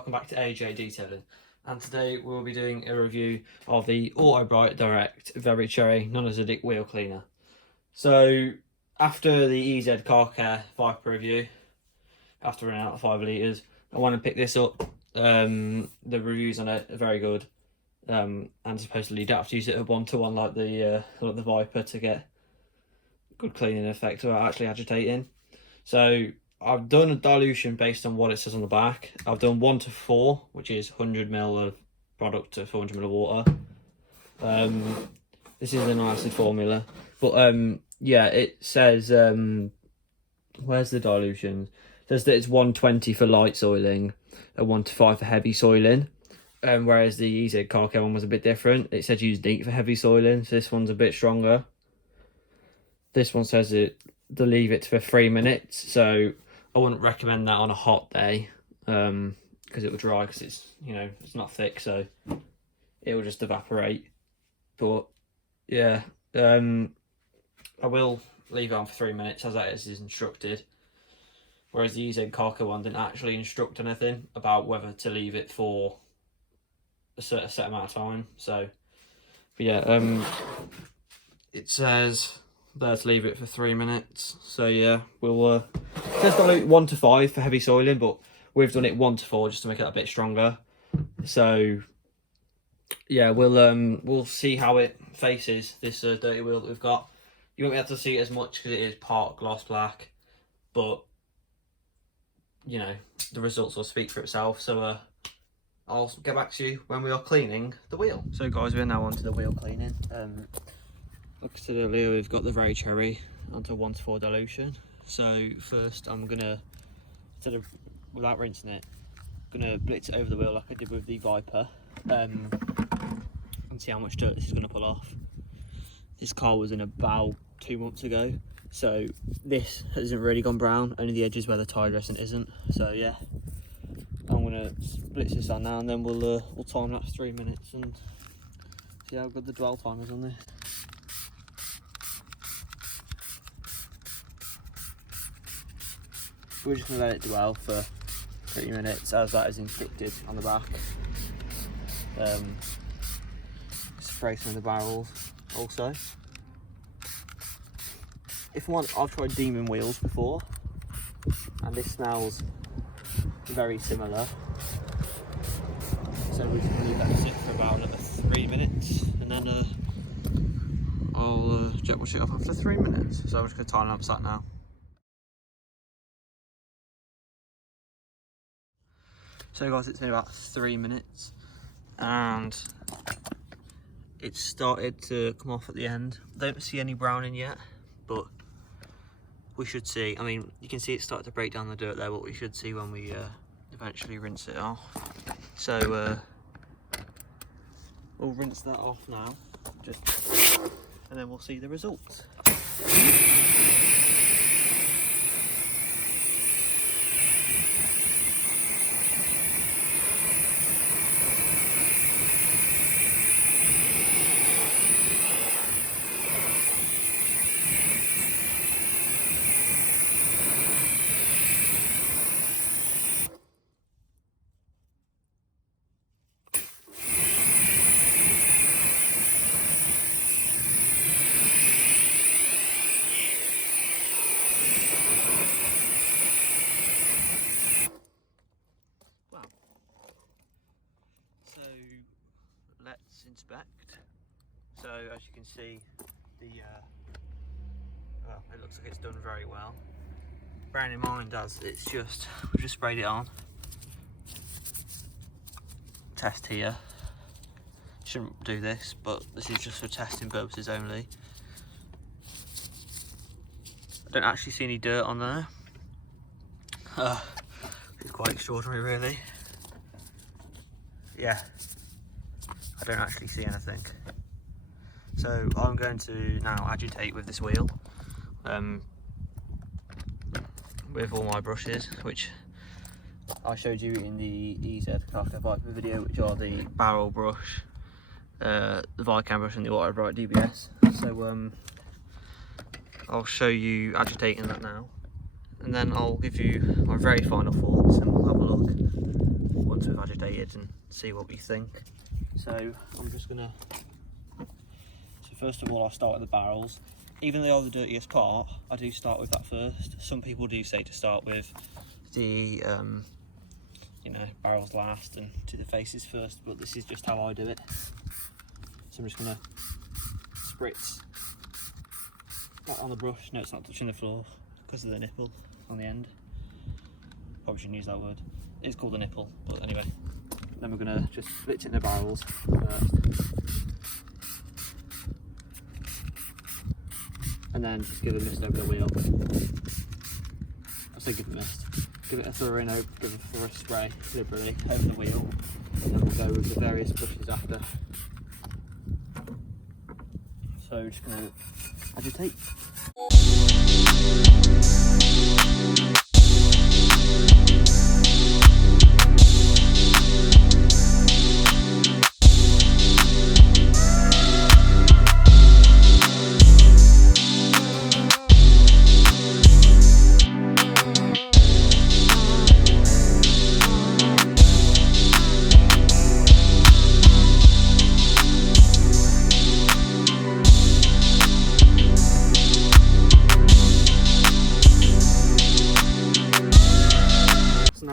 welcome back to AJ Detailing, and today we'll be doing a review of the Autobrite Direct Very Cherry Non-Acidic Wheel Cleaner. So after the EZ Car Care Viper review, after running out of 5 litres, I want to pick this up. The reviews on it are very good, and supposedly you don't have to use it 1-to-1 like the Viper to get good cleaning effect without actually agitating. So I've done a dilution based on what it says on the back. I've done 1-to-4, which is 100 ml of product to 400 ml of water. This is an acid formula, but yeah, it says where's the dilution? It says that it's 120 for light soiling and 1-to-5 for heavy soiling. Whereas the EZ Car Care one was a bit different. It said use DEET for heavy soiling, so this one's a bit stronger. This one says to leave it for 3 minutes, so I wouldn't recommend that on a hot day, because it will dry, because it's, you know, it's not thick, so it will just evaporate. But yeah, I will leave it on for 3 minutes as that is instructed. Whereas the EZ Car Care one didn't actually instruct anything about whether to leave it for a set amount of time. So, but yeah, it says there to leave it for 3 minutes. So yeah, we'll just dilute 1-to-5 for heavy soiling, but we've done it 1-to-4 just to make it a bit stronger. So yeah, we'll see how it faces this dirty wheel that we've got. You won't be able to see it as much because it is part gloss black, but you know, the results will speak for itself. So I'll get back to you when we are cleaning the wheel. So guys, we're now onto the wheel cleaning. Like I said earlier, we've got the Very Cherry onto 1-to-4 dilution. So first I'm gonna, instead of without rinsing it, I'm gonna blitz it over the wheel like I did with the Viper, and see how much dirt this is gonna pull off. This car was in about 2 months ago, so this hasn't really gone brown, only the edges where the tyre dressing isn't. So yeah, I'm gonna blitz this on now, and then we'll time lapse 3 minutes and see how good the dwell time is on this. We're just going to let it dwell for 3 minutes as that is inflicted on the back. Spray some of the barrels also. If I'm honest, I've tried Demon wheels before and this smells very similar. So we're just going to leave that sit for about another 3 minutes, and then I'll jet wash it off after 3 minutes. So I'm just going to time lapse that now. So guys, it's been about 3 minutes and it's started to come off at the end. Don't see any browning yet, but we should see. I mean, you can see it started to break down the dirt there, but we should see when we eventually rinse it off. So we'll rinse that off now, and then we'll see the results. Let's inspect. So as you can see, well, it looks like it's done very well. Bearing in mind as we've just sprayed it on. Test here. Shouldn't do this, but this is just for testing purposes only. I don't actually see any dirt on there. It's quite extraordinary, really. Yeah. I don't actually see anything. So I'm going to now agitate with this wheel, with all my brushes, which I showed you in the EZ Car Care Viper video, which are the barrel brush, the Vicam brush and the Autobrite DBS. So I'll show you agitating that now, and then I'll give you my very final thoughts and we'll have a look once we've agitated and see what we think. So I'm just gonna, so first of all I'll start with the barrels. Even though they are the dirtiest part, I do start with that first. Some people do say to start with the you know, barrels last and do the faces first, but this is just how I do it. So I'm just gonna spritz that on the brush. No, it's not touching the floor because of the nipple on the end. Probably shouldn't use that word. It's called a nipple, but anyway. Then we're gonna just split it in the barrels first. And then just give a mist over the wheel. I say give a mist. Give it a thorough give a thorough spray liberally over the wheel. And then we'll go with the various brushes after. So just gonna agitate.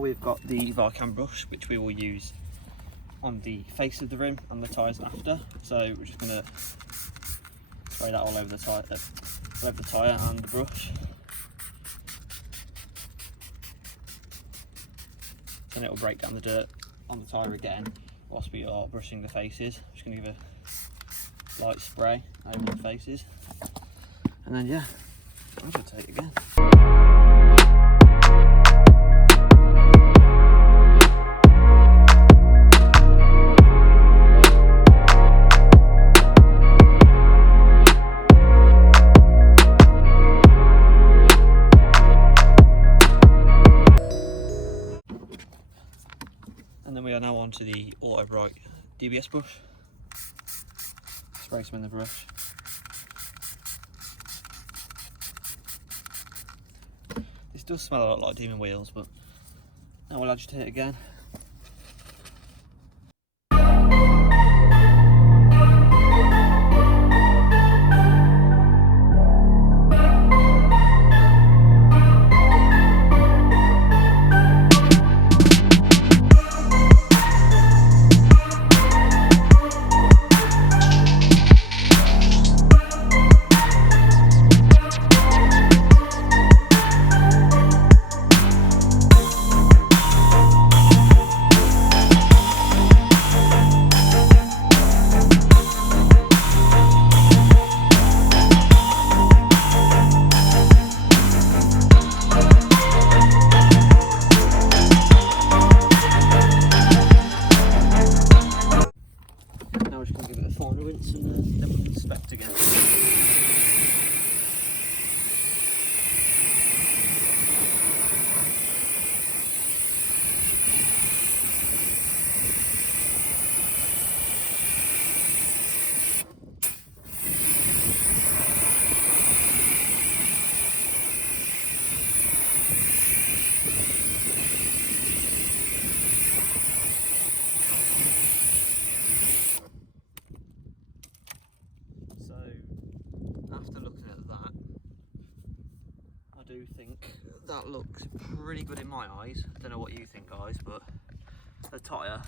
We've got the Vicam brush, which we will use on the face of the rim and the tyres after. So we're just going to spray that all over the tyre and the brush. Then it will break down the dirt on the tyre again whilst we are brushing the faces. I'm just going to give a light spray over the faces, and then yeah, agitate again. And then we are now on to the Autobrite DBS brush. Spray some in the brush. This does smell a lot like Demon Wheels, but now we'll agitate again. Rinse and then we'll inspect again. After looking at that, I do think that looks pretty good in my eyes. I don't know what you think, guys, but the tyre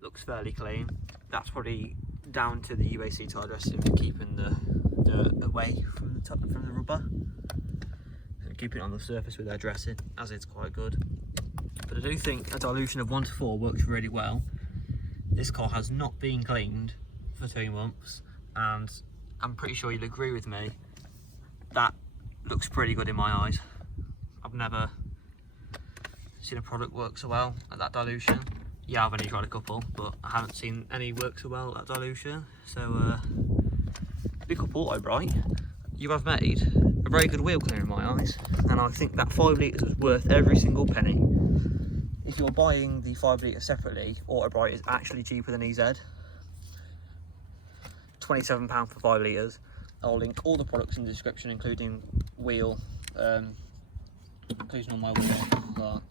looks fairly clean. That's probably down to the UAC tyre dressing for keeping the dirt away from the rubber, and keeping it on the surface with their dressing, as it's quite good. But I do think a dilution of 1 to 4 works really well. This car has not been cleaned for 2 months, and I'm pretty sure you'll agree with me, that looks pretty good in my eyes. I've never seen a product work so well at that dilution. Yeah, I've only tried a couple, but I haven't seen any work so well at that dilution. So, big up Autobrite. You have made a very good wheel cleaner in my eyes, and I think that 5 litres was worth every single penny. If you're buying the 5 litre separately, Autobrite is actually cheaper than EZ. £27 for 5 litres. I'll link all the products in the description, including wheel, including all my wheel,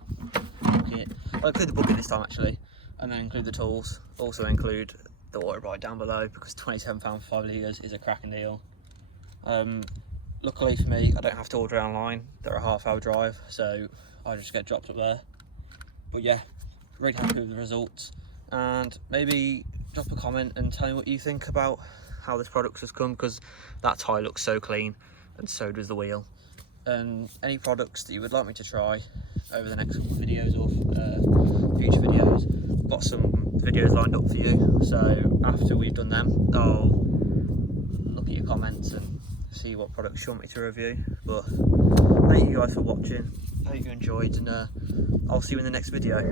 bucket. I'll include the bucket this time actually. and then include the tools. Also include the Autobrite down below, because £27 for 5 litres is a cracking deal. Luckily for me, I don't have to order online. They're a half-hour drive, so I just get dropped up there. But yeah, really happy with the results, and maybe drop a comment and tell me what you think about how this product has come, because that tyre looks so clean and so does the wheel. And any products that you would like me to try over the next couple of videos or future videos, I've got some videos lined up for you, so after we've done them I'll look at your comments and see what products you want me to review. But thank you guys for watching, hope you enjoyed, and I'll see you in the next video.